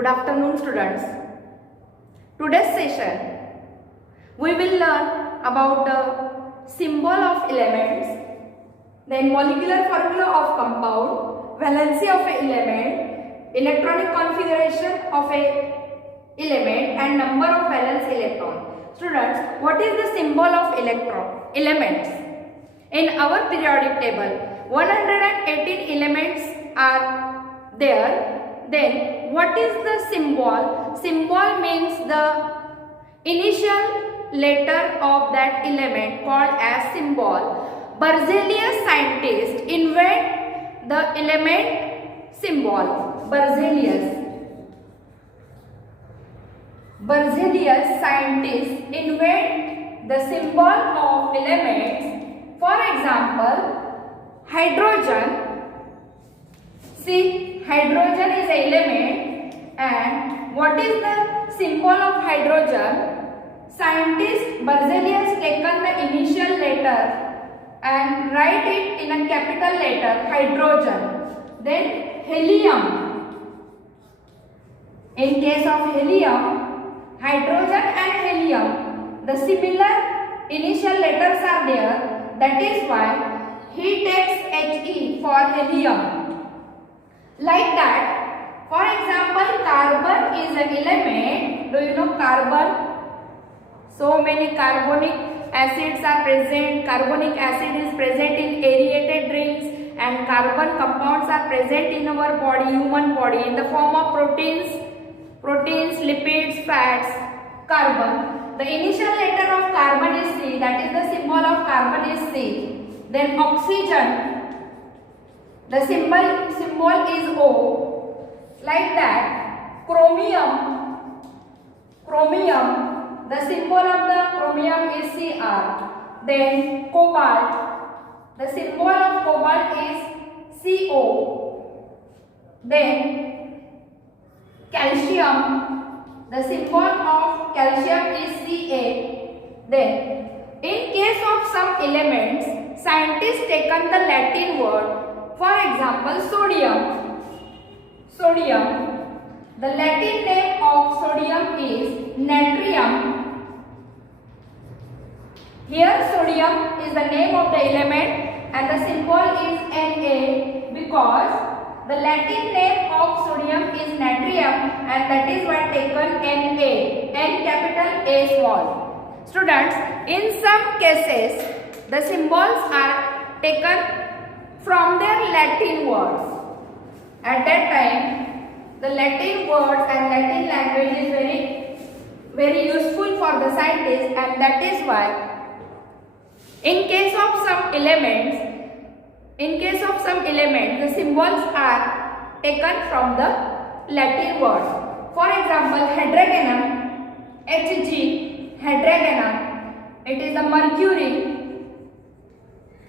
Good afternoon, students. Today's session we will learn about the symbol of elements, then molecular formula of compound, valency of a element, electronic configuration of a element and number of valence electron. Students, what is the symbol of elements? In our periodic table, 118 elements are there. Then what is the symbol? Symbol means the initial letter of that element called as symbol. Berzelius scientist invent the element symbol. Berzelius scientist invent the symbol of elements. For example, hydrogen. See, hydrogen is an element, and what is the symbol of hydrogen? Scientist Berzelius taken the initial letter and write it in a capital letter, hydrogen. Then helium. In case of helium, hydrogen and helium, the similar initial letters are there. That is why he takes He for helium. Like that, for example, carbon is an element. Do you know carbon? So many carbonic acids are present. Carbonic acid is present in aerated drinks, and carbon compounds are present in our body, human body, in the form of proteins, lipids, fats. Carbon. The initial letter of carbon is C. That is the symbol of carbon is C. Then oxygen. The symbol is O. Like that. Chromium. The symbol of the chromium is Cr. Then cobalt. The symbol of cobalt is Co. Then calcium. The symbol of calcium is Ca. Then in case of some elements, scientists taken the Latin word. For example, sodium. The Latin name of sodium is natrium. Here sodium is the name of the element and the symbol is Na, because the Latin name of sodium is natrium, and that is why taken Na, N capital A small. Students, in some cases the symbols are taken from their Latin words. At that time, the Latin words and Latin language is very useful for the scientists, and that is why in case of some elements, the symbols are taken from the Latin words. For example, hydrogenum, Hg, hydrogenum, it is the mercury.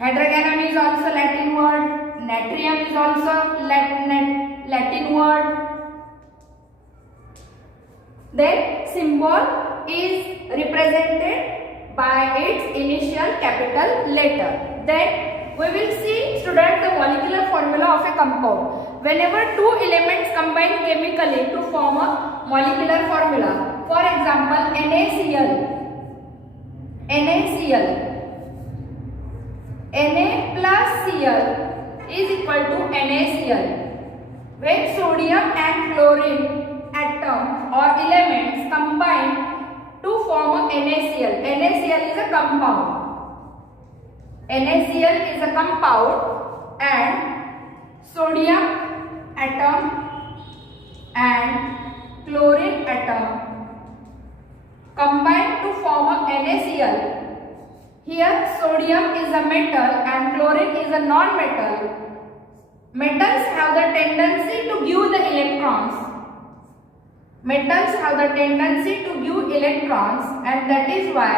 Hydrogenum is also Latin word. Natrium is also Latin word. Then symbol is represented by its initial capital letter. Then we will see, students, the molecular formula of a compound. Whenever two elements combine chemically to form a molecular formula. For example, NaCl. Na plus Cl is equal to NaCl. When sodium and chlorine atoms or elements combine to form a NaCl. NaCl is a compound. And sodium atom and chlorine atom combine to form a NaCl. Here sodium is a metal and chlorine is a non-metal. Metals have the tendency to give the electrons. And that is why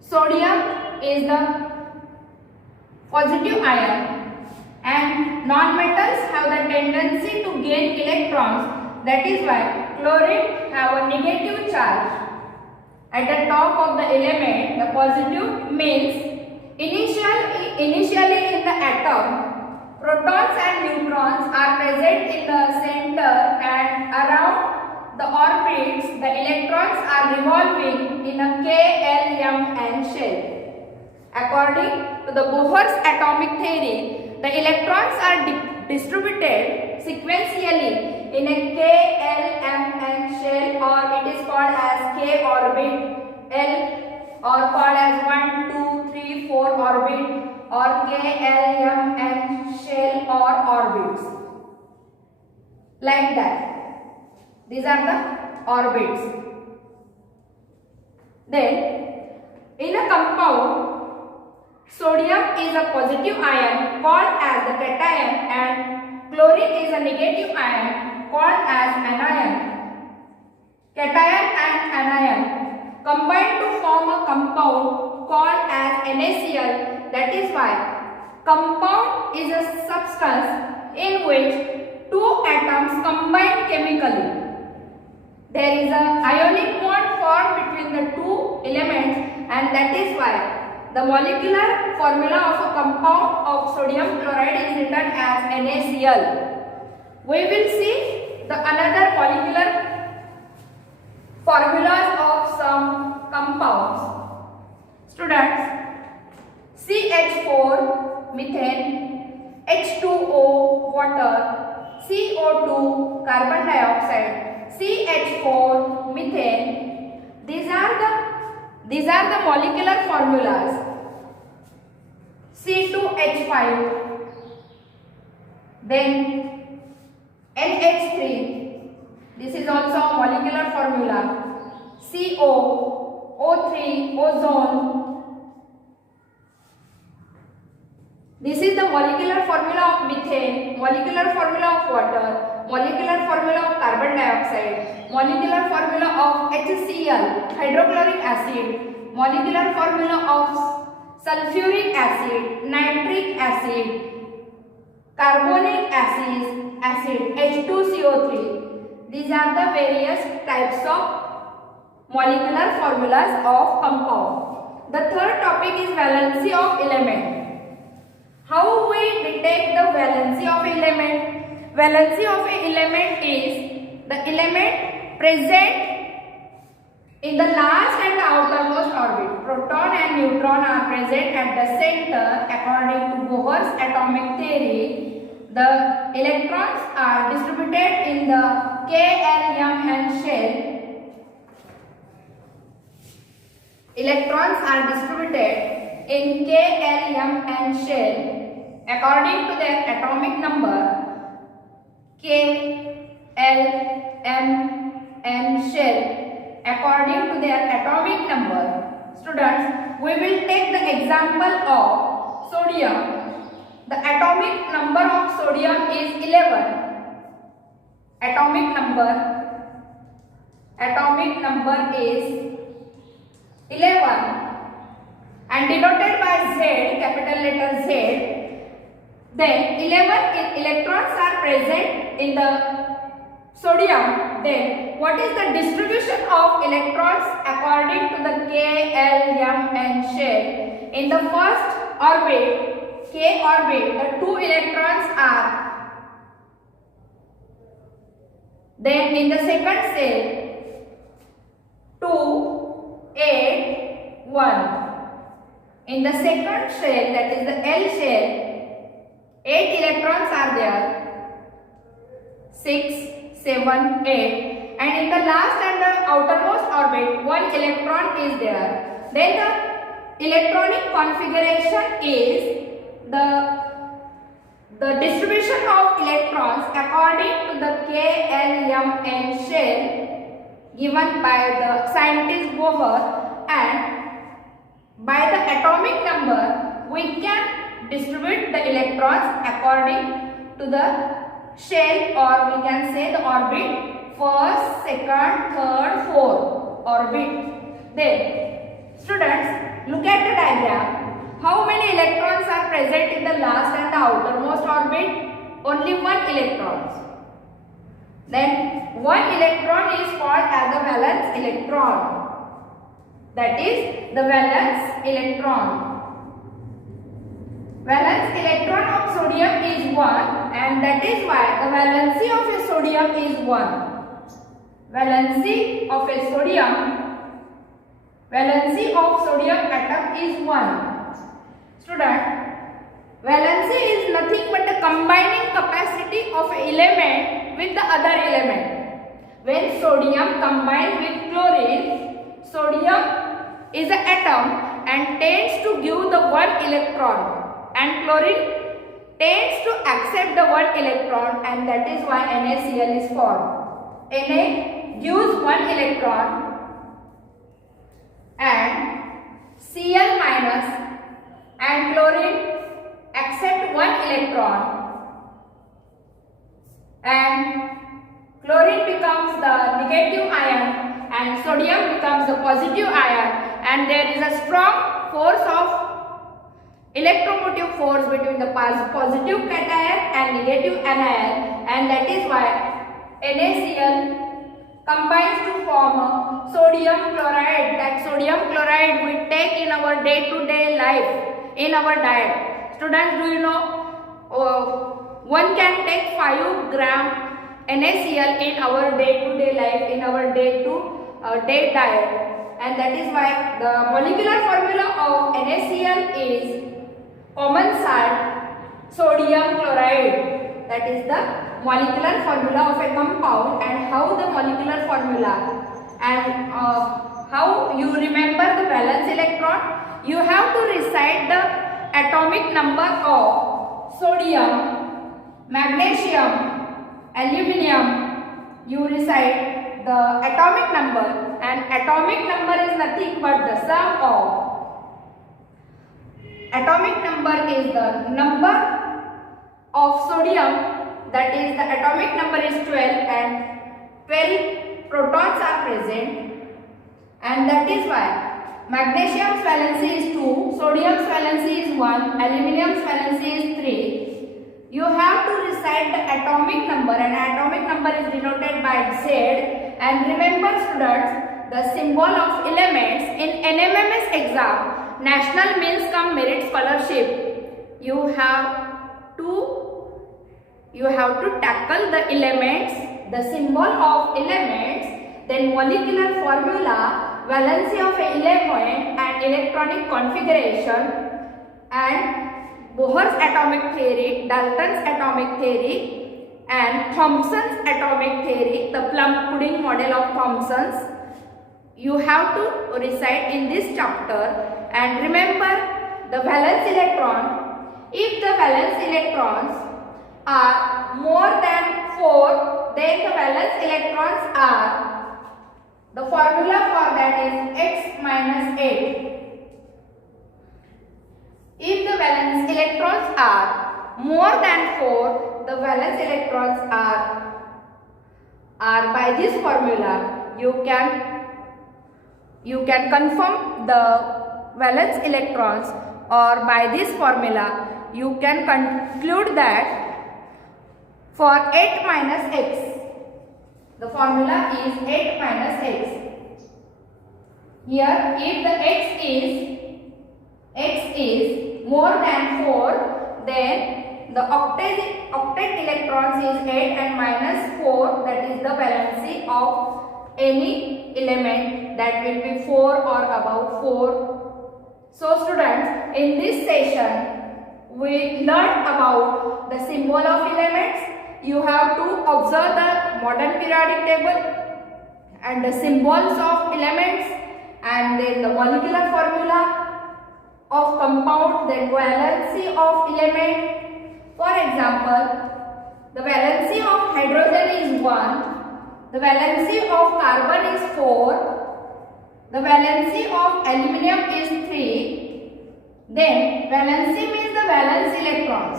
sodium is the positive ion and non-metals have the tendency to gain electrons. That is why chlorine have a negative charge. At the top of the element, the positive means initially in the atom, protons and neutrons are present in the center around the orbits the electrons are revolving in a K-L-M-N shell. According to the Bohr's atomic theory, the electrons are distributed sequentially in a K-L-M-N shell, or it is called as K orbit L, or called as 1, 2, 3, 4 orbit, or K-L-M-N shell or orbits. Like that. These are the orbits. Then, in a compound, sodium is a positive ion called as the cation and chlorine is a negative ion called as anion. Cation and anion combine to form a compound called as NaCl. That is why compound is a substance in which two atoms combine chemically. There is an ionic bond formed between the two elements, and that is why the molecular formula of a compound of sodium chloride is written as NaCl. We will see the another molecular formulas of some compounds. Students, CH4 methane, H2O water, CO2 carbon dioxide, CH4 methane. These are the molecular formulas. C2H5, then NH3. This is also a molecular formula. CO, O3, ozone. This is the molecular formula of methane, molecular formula of water, molecular formula of carbon dioxide, molecular formula of HCl, hydrochloric acid, molecular formula of sulfuric acid, nitric acid, carbonic acid, H2CO3. These are the various types of molecular formulas of compound. The third topic is valency of element. How we detect the valency of element? Valency of an element is the element present in the last and the outermost orbit. Proton and neutron are present at the center. According to Bohr's atomic theory, the electrons are distributed in the K-L-M-N shell. Electrons are distributed in K-L-M-N shell according to their atomic number. K, L, M, N shell according to their atomic number. Students, we will take the example of sodium. The atomic number of sodium is 11. Atomic number is 11 and denoted by Z, capital letter Z. Then 11 electrons are present in the sodium. Then what is the distribution of electrons according to the K-L-M-N shell? In the first orbit, K orbit, the 2 electrons are. Then in the second cell, 2, 8, 1. In the second shell, that is the L shell, 8 electrons are there. 6, 7, 8. And in the last and the outermost orbit, 1 electron is there. Then the electronic configuration is the distribution of electrons according to the K-L-M-N shell given by the scientist Bohr, and by the atomic number we can distribute the electrons according to the shell, or we can say the orbit, first, second, third, fourth orbit. Then students, look at the diagram. How many electrons are present in the last and the outermost orbit? Only 1 electron. Then 1 electron is called as the valence electron. That is the valence electron. Valence electron of sodium is 1, and that is why the valency of a sodium is 1. valency of sodium atom is 1. Student, valency is nothing but the combining capacity of an element with the other element. When sodium combines with chlorine, sodium is an atom and tends to give the one electron, and chlorine tends to accept the one electron, and that is why NaCl is formed. Na gives one electron and Cl minus and chlorine accept one electron, and chlorine becomes the negative ion and sodium becomes the positive ion, and there is a strong force of electromotive force between the positive cation and negative anion, and that is why NaCl combines to form sodium chloride. That sodium chloride we take in our day-to-day life in our diet. Students, do you know one can take 5 gram NaCl in our day-to-day life, in our day-to-day diet, and that is why the molecular formula of NaCl is common salt sodium chloride. That is the molecular formula of a compound. And how the molecular formula and how you remember the valence electron? You have to recite the atomic number of sodium, magnesium, aluminium. You recite the atomic number, and atomic number is nothing but the sum of atomic number is the number of sodium, that is the atomic number is 12 and 12 protons are present, and that is why magnesium's valency is 2, sodium's valency is 1, aluminium's valency is 3. You have to recite the atomic number, and atomic number is denoted by Z. And remember students, the symbol of elements in NMMS exam, National Means Cum Merit Scholarship, you have to tackle the elements, the symbol of elements, then molecular formula, valency of an element and electronic configuration, and Bohr's atomic theory, Dalton's atomic theory, and Thomson's atomic theory, the plum pudding model of Thomson's. You have to recite in this chapter. And remember the valence electron. If the valence electrons are more than 4, then the valence electrons are, the formula for that is x minus 8. If the valence electrons are more than 4, the valence electrons are by this formula. You can confirm the valence electrons, or by this formula you can conclude that for 8 minus x, the formula is 8 minus x. Here if the x is more than 4, then the octet electrons is 8 and minus 4, that is the valency of any element, that will be 4 or above 4. So students, in this session we learned about the symbol of elements. You have to observe the modern periodic table and the symbols of elements, and then the molecular formula of compound, then valency of element. For example, the valency of hydrogen is 1, the valency of carbon is 4, the valency of aluminium is 3. Then valency means the valence electrons.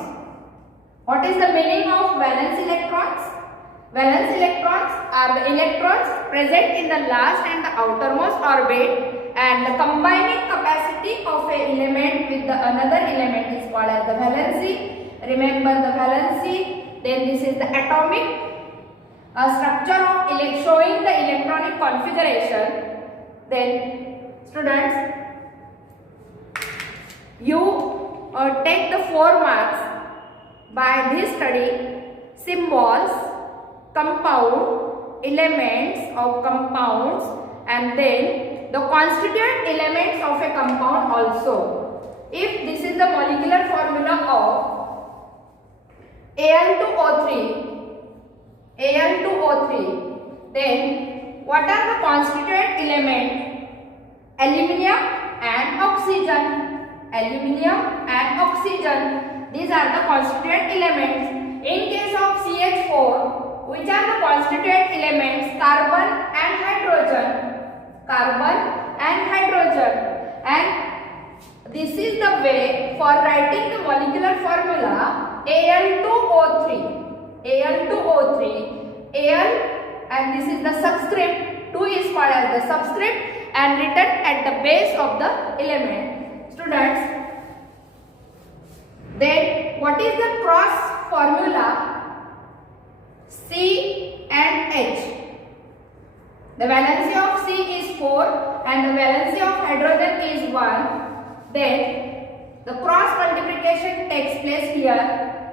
What is the meaning of valence electrons? Valence electrons are the electrons present in the last and the outermost orbit, and the combining capacity of an element with the another element is called as the valency. Remember the valency. Then this is the atomic structure of showing the electronic configuration. Then students, you take the 4 marks by this study: symbols, compound, elements of compounds and then the constituent elements of a compound also. If this is the molecular formula of Al2O3, then what are the constituent elements? Aluminium and oxygen. Aluminium and oxygen. These are the constituent elements. In case of CH4, which are the constituent elements? Carbon and hydrogen. Carbon and hydrogen. And this is the way for writing the molecular formula Al2O3. Al2O3. Al, and this is the subscript. 2 is called as the subscript and written at the base of the element. Students, then what is the cross formula? C and H. The valency of C is 4 and the valency of hydrogen is 1. Then the cross multiplication takes place here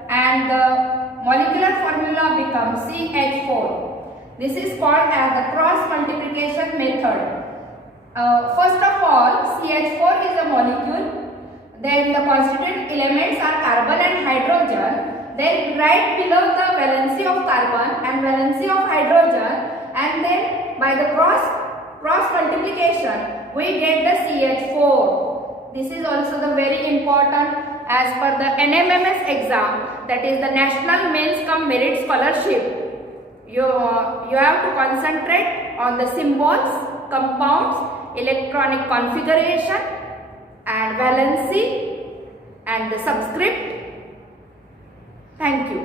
and the molecular formula becomes CH4. This is called as the cross multiplication method. First of all, CH4 is a molecule. Then the constituent elements are carbon and hydrogen. Then right below the valency of carbon and valency of hydrogen, and then by the cross multiplication we get the CH4. This is also the very important as per the NMMS exam, that is the National Mains Cum Merit Scholarship. You have to concentrate on the symbols, compounds, electronic configuration and valency and the subscript. Thank you.